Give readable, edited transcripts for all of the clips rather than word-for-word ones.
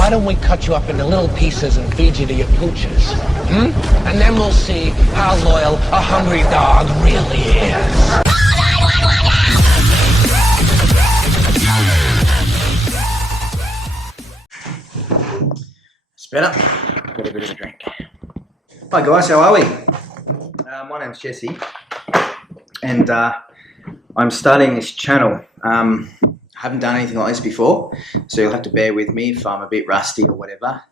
why don't we cut you up into little pieces and feed you to your pooches? And then we'll see how loyal a hungry dog really is. It's better. Got a bit of a drink. Hi guys, how are we? My name's Jesse, and I'm starting this channel. I haven't done anything like this before, so you'll have to bear with me if I'm a bit rusty or whatever.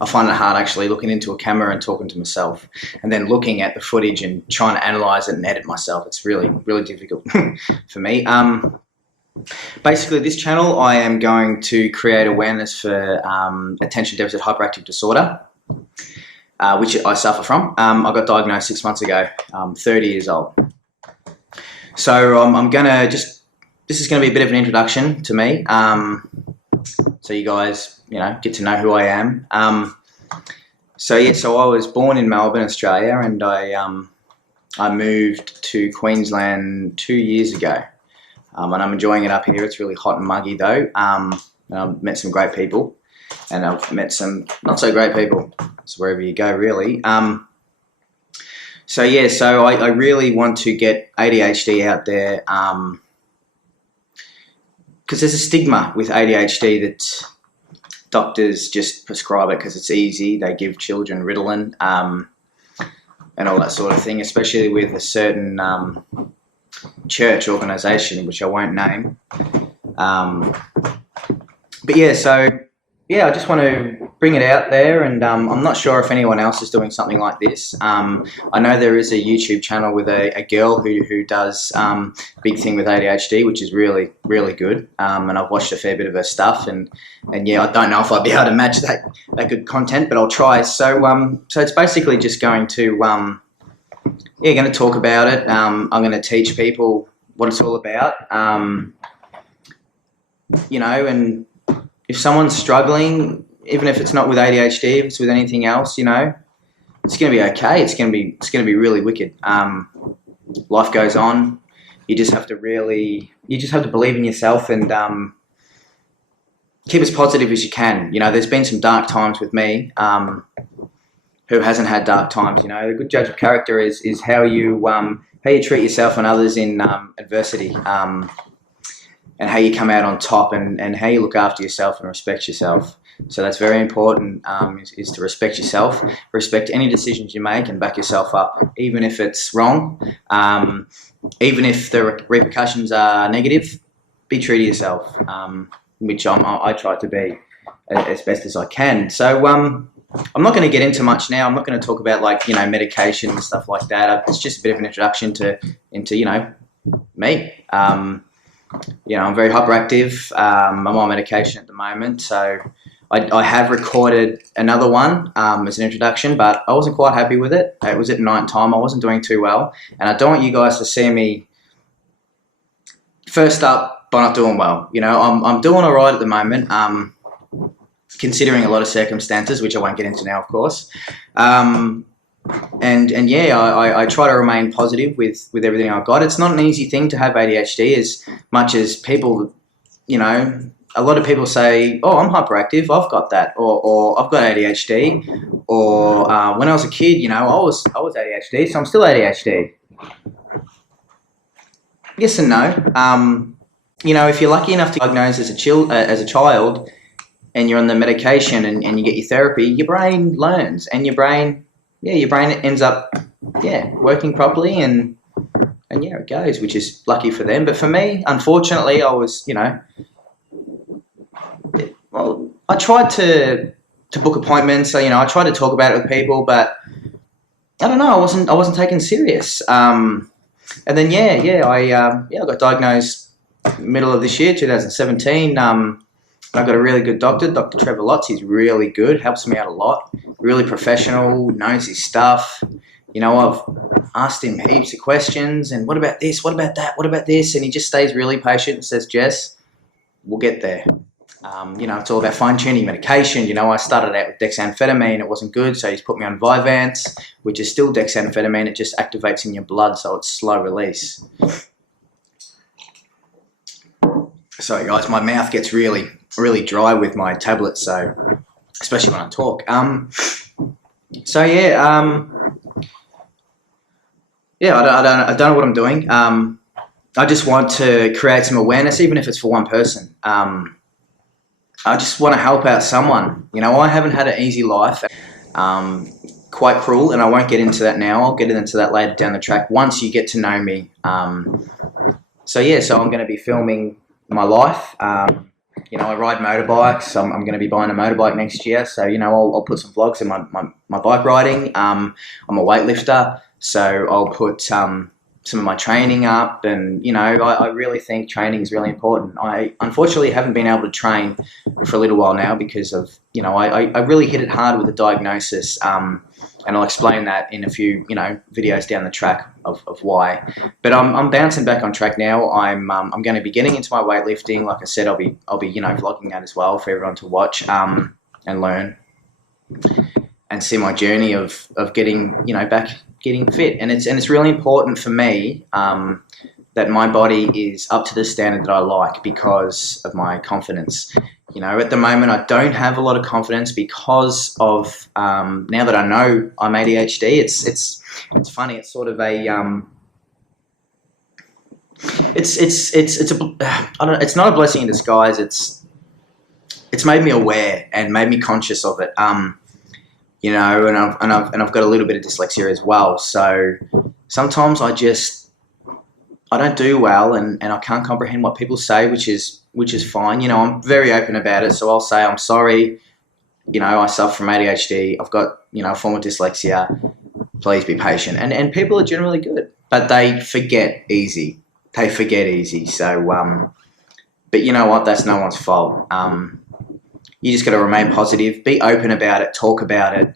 I find it hard actually looking into a camera and talking to myself, and then looking at the footage and trying to analyse it and edit myself. It's really difficult for me. Basically, this channel I am going to create awareness for attention deficit hyperactive disorder, which I suffer from. I got diagnosed 6 months ago. I'm 30 years old. So I'm gonna this is gonna be a bit of an introduction to me, so you guys, get to know who I am. So I was born in Melbourne, Australia, and I moved to Queensland 2 years ago, and I'm enjoying it up here. It's really hot and muggy though. And I've met some great people, and I've met some not so great people. So wherever you go, really. So I really want to get ADHD out there, because there's a stigma with ADHD that doctors just prescribe it because it's easy. They give children Ritalin and all that sort of thing, especially with a certain church organisation, which I won't name. I just want to bring it out there, and I'm not sure if anyone else is doing something like this. I know there is a YouTube channel with a girl who does a big thing with ADHD, which is really good, and I've watched a fair bit of her stuff, and I don't know if I'll be able to match that good content, but I'll try. So it's basically just going to going to talk about it. I'm going to teach people what it's all about, and if someone's struggling, even if it's not with ADHD, if it's with anything else, it's going to be okay. It's going to be really wicked. Life goes on. You just have to believe in yourself and keep as positive as you can. There's been some dark times with me. Who hasn't had dark times? A good judge of character is how you treat yourself and others in adversity. And how you come out on top, and how you look after yourself and respect yourself. So that's very important, is to respect yourself, respect any decisions you make, and back yourself up, even if it's wrong, even if the repercussions are negative. Be true to yourself, which I try to be as best as I can. So I'm not going to get into much now. I'm not going to talk about medication and stuff like that. It's just a bit of an introduction into me. I'm very hyperactive. I'm on medication at the moment, so I have recorded another one as an introduction, but I wasn't quite happy with it. It was at night time. I wasn't doing too well, and I don't want you guys to see me first up by not doing well. I'm doing all right at the moment, considering a lot of circumstances, which I won't get into now, of course. I try to remain positive with everything I've got. It's not an easy thing to have ADHD, as much as people, a lot of people say, oh, I'm hyperactive, I've got that, or I've got ADHD, or when I was a kid, I was ADHD, so I'm still ADHD. Yes and no. If you're lucky enough to be diagnosed as a child, and you're on the medication and you get your therapy, your brain learns, and your brain ends up, working properly, and it goes, which is lucky for them. But for me, unfortunately, I was, I tried to book appointments. So, I tried to talk about it with people, but I don't know, I wasn't taken serious. And then, I got diagnosed middle of this year, 2017. I got a really good doctor, Dr. Trevor Lotz. He's really good, helps me out a lot, really professional, knows his stuff. I've asked him heaps of questions, and what about this, what about that, what about this, and he just stays really patient and says, Jess, we'll get there. It's all about fine-tuning medication. I started out with dexamphetamine. It wasn't good, so he's put me on Vyvanse, which is still dexamphetamine. It just activates in your blood, so it's slow release. Sorry, guys, my mouth gets really dry with my tablets, so especially when I talk. So yeah, I don't know what I'm doing. I just want to create some awareness, even if it's for one person. I just want to help out someone. You know, I haven't had an easy life. Quite cruel, and I won't get into that now. I'll get into that later down the track once you get to know me. So I'm going to be filming my life. You know, I ride motorbikes. I'm going to be buying a motorbike next year. So, you know, I'll put some vlogs in my bike riding. I'm a weightlifter, so I'll put some of my training up. And, you know, I really think training is really important. I unfortunately haven't been able to train for a little while now because of, you know, I really hit it hard with the diagnosis. And I'll explain that in a few, you know, videos down the track of why. But I'm bouncing back on track now. I'm going to be getting into my weightlifting. Like I said, I'll be you know, vlogging that as well for everyone to watch and learn and see my journey of getting, you know, back getting fit. And it's really important for me that my body is up to the standard that I like because of my confidence. You know, at the moment, I don't have a lot of confidence because of now that I know I'm ADHD. It's funny. It's sort of a it's not a blessing in disguise. It's made me aware and made me conscious of it. You know, and I've got a little bit of dyslexia as well. So sometimes I don't do well, and I can't comprehend what people say, which is fine. You know, I'm very open about it, so I'll say I'm sorry. You know, I suffer from ADHD. I've got, you know, a form of dyslexia. Please be patient. And people are generally good, but they forget easy. So, but you know what? That's no one's fault. You just got to remain positive, be open about it, talk about it,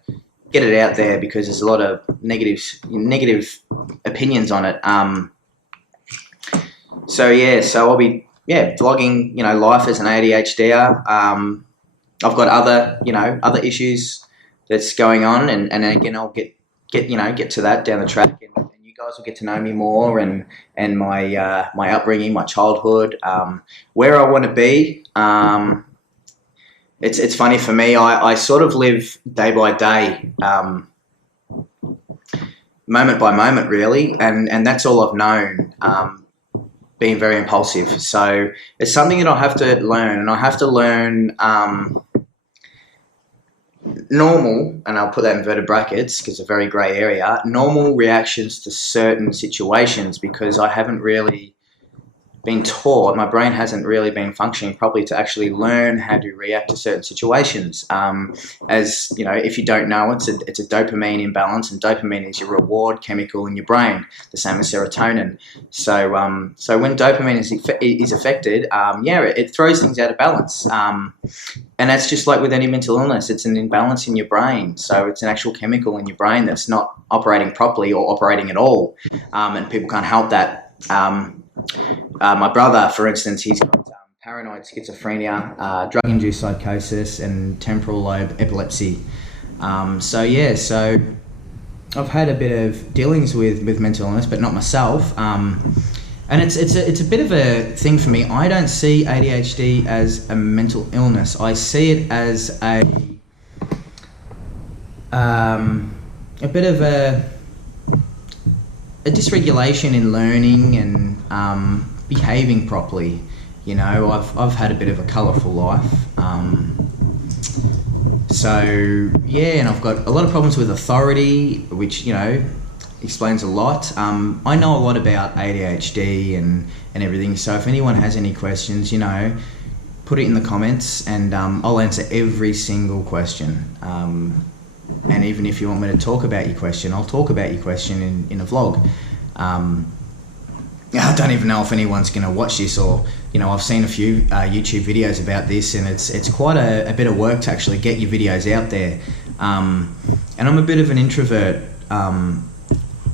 get it out there, because there's a lot of negative opinions on it. So I'll be vlogging, you know, life as an ADHDer. I've got other issues that's going on, and again I'll get to that down the track, and you guys will get to know me more and my upbringing, my childhood, where I want to be. It's funny for me. I sort of live day by day, moment by moment, really, and that's all I've known. Being very impulsive. So it's something that I have to learn, and I have to learn normal, and I'll put that in inverted brackets because it's a very grey area, normal reactions to certain situations, because I haven't really been taught, my brain hasn't really been functioning properly to actually learn how to react to certain situations. As you know, if you don't know, it's a dopamine imbalance, and dopamine is your reward chemical in your brain, the same as serotonin. So when dopamine is affected, it throws things out of balance. And that's just like with any mental illness. It's an imbalance in your brain. So it's an actual chemical in your brain that's not operating properly or operating at all, and people can't help that. My brother, for instance, he's got paranoid schizophrenia, drug-induced psychosis, and temporal lobe epilepsy. So I've had a bit of dealings with mental illness, but not myself. And it's a bit of a thing for me. I don't see ADHD as a mental illness. I see it as a bit of a dysregulation in learning and behaving properly. You know, I've had a bit of a colourful life. And I've got a lot of problems with authority, which, you know, explains a lot. I know a lot about ADHD and everything, so if anyone has any questions, you know, put it in the comments, and I'll answer every single question. And even if you want me to talk about your question, I'll talk about your question in a vlog. I don't even know if anyone's going to watch this, or, you know, I've seen a few YouTube videos about this, and it's quite a bit of work to actually get your videos out there. And I'm a bit of an introvert,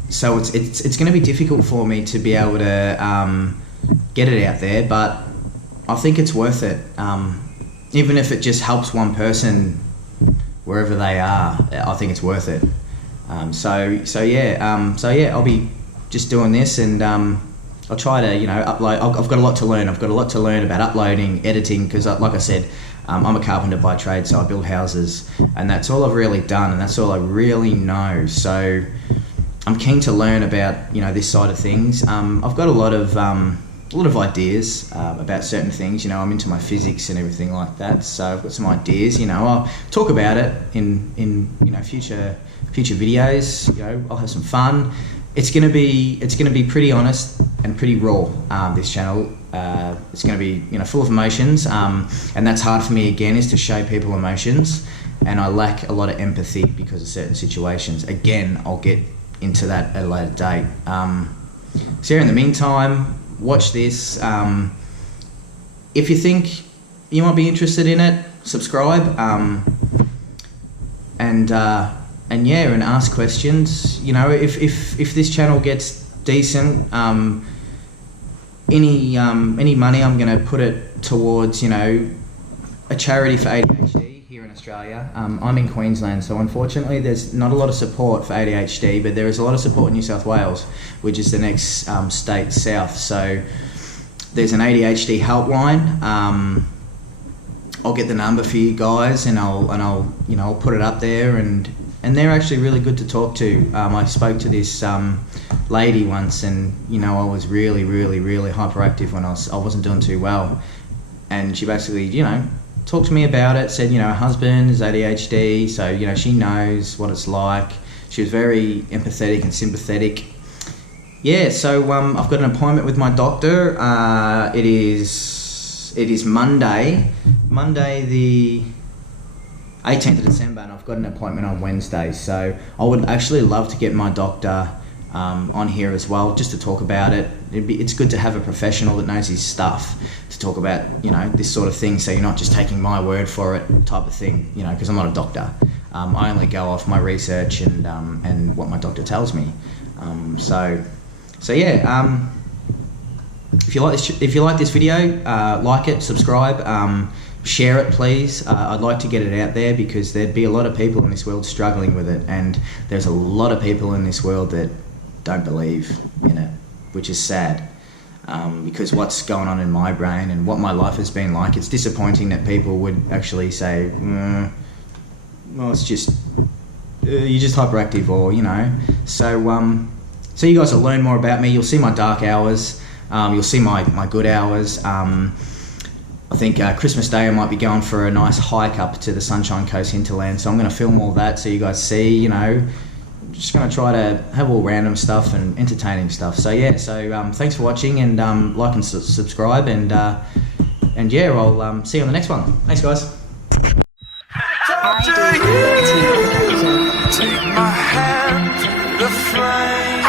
so it's going to be difficult for me to be able to get it out there, but I think it's worth it. Even if it just helps one person wherever they are, I think it's worth it. I'll be just doing this, and I'll try to, you know, upload. I've got a lot to learn. I've got a lot to learn about uploading, editing, because like I said, I'm a carpenter by trade, so I build houses, and that's all I've really done, and that's all I really know. So I'm keen to learn about, you know, this side of things. I've got a lot of ideas about certain things. You know, I'm into my physics and everything like that, so I've got some ideas. You know, I'll talk about it in you know, future videos. You know, I'll have some fun. It's gonna be pretty honest and pretty raw. This channel, it's gonna be, you know, full of emotions, and that's hard for me again, is to show people emotions, and I lack a lot of empathy because of certain situations. Again, I'll get into that at a later date. So in the meantime, watch this. If you think you might be interested in it, subscribe, and yeah, and ask questions. You know, if this channel gets decent, any money, I'm going to put it towards, you know, a charity for ADHD here in Australia. I'm in Queensland, so unfortunately there's not a lot of support for ADHD, but there is a lot of support in New South Wales, which is the next state south. So there's an ADHD helpline. I'll get the number for you guys, and I'll you know, I'll put it up there, and they're actually really good to talk to. I spoke to this lady once, and you know, I was really hyperactive when I wasn't doing too well, and she basically, you know, talked to me about it, said, you know, her husband is ADHD, so, you know, she knows what it's like. She was very empathetic and sympathetic. Yeah, so I've got an appointment with my doctor. It is Monday the 18th of December, and I've got an appointment on Wednesday. So I would actually love to get my doctor on here as well, just to talk about it. It's good to have a professional that knows his stuff to talk about, you know, this sort of thing, so you're not just taking my word for it type of thing, you know, because I'm not a doctor. I only go off my research and what my doctor tells me. So yeah, if you like this video, like it, subscribe, share it, please. I'd like to get it out there, because there'd be a lot of people in this world struggling with it, and there's a lot of people in this world that don't believe in it, which is sad, because what's going on in my brain and what my life has been like, it's disappointing that people would actually say, well, it's just, you're just hyperactive, or, you know. So you guys will learn more about me. You'll see my dark hours, you'll see my good hours. I think Christmas Day I might be going for a nice hike up to the Sunshine Coast hinterland, so I'm going to film all that so you guys see, you know. Just going to try to have all random stuff and entertaining stuff. So yeah, so thanks for watching, and like and subscribe, and yeah, I'll see you on the next one. Thanks, guys. Take my hand, the flame.